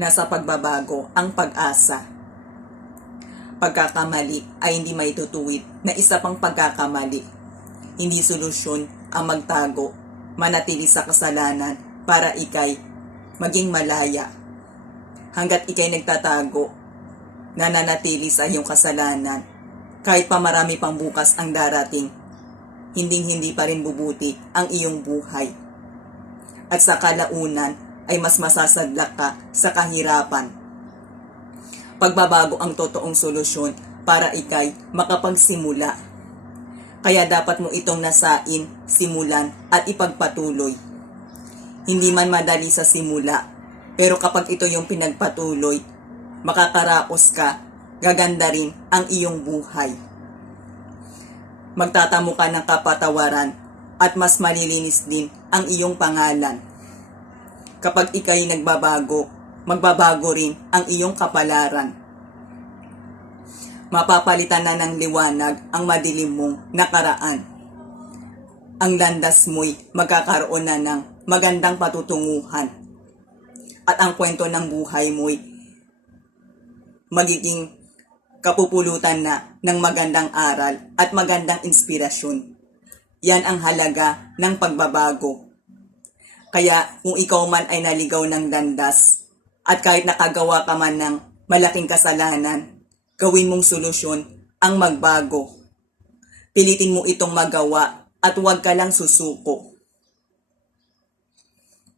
Nasa pagbabago ang pag-asa. Pagkakamali ay hindi maitutuwid na isa pang pagkakamali. Hindi solusyon ang magtago, manatili sa kasalanan para ikay maging malaya. Hanggat ikay nagtatago, nananatili sa iyong kasalanan, kahit pa marami pang bukas ang darating, hindi pa rin bubuti ang iyong buhay. At sa kalaunan ay mas masasadlak ka sa kahirapan. Pagbabago ang totoong solusyon para ikay makapagsimula. Kaya dapat mo itong nasain, simulan at ipagpatuloy. Hindi man madali sa simula, pero kapag ito yung pinagpatuloy, makakaraos ka, gaganda rin ang iyong buhay. Magtatamo ka ng kapatawaran at mas malilinis din ang iyong pangalan. Kapag ikay nagbabago, magbabago rin ang iyong kapalaran. Mapapalitan na ng liwanag ang madilim mong nakaraan. Ang landas mo'y magkakaroon na ng magandang patutunguhan. At ang kwento ng buhay mo'y magiging kapupulutan na ng magandang aral at magandang inspirasyon. Yan ang halaga ng pagbabago. Kaya kung ikaw man ay naligaw ng landas at kahit nakagawa ka man ng malaking kasalanan, gawin mong solusyon ang magbago. Pilitin mo itong magawa at huwag ka lang susuko.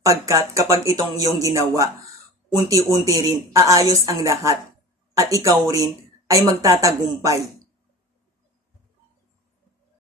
Pagkat kapag itong iyong ginawa, unti-unti rin aayos ang lahat at ikaw rin ay magtatagumpay.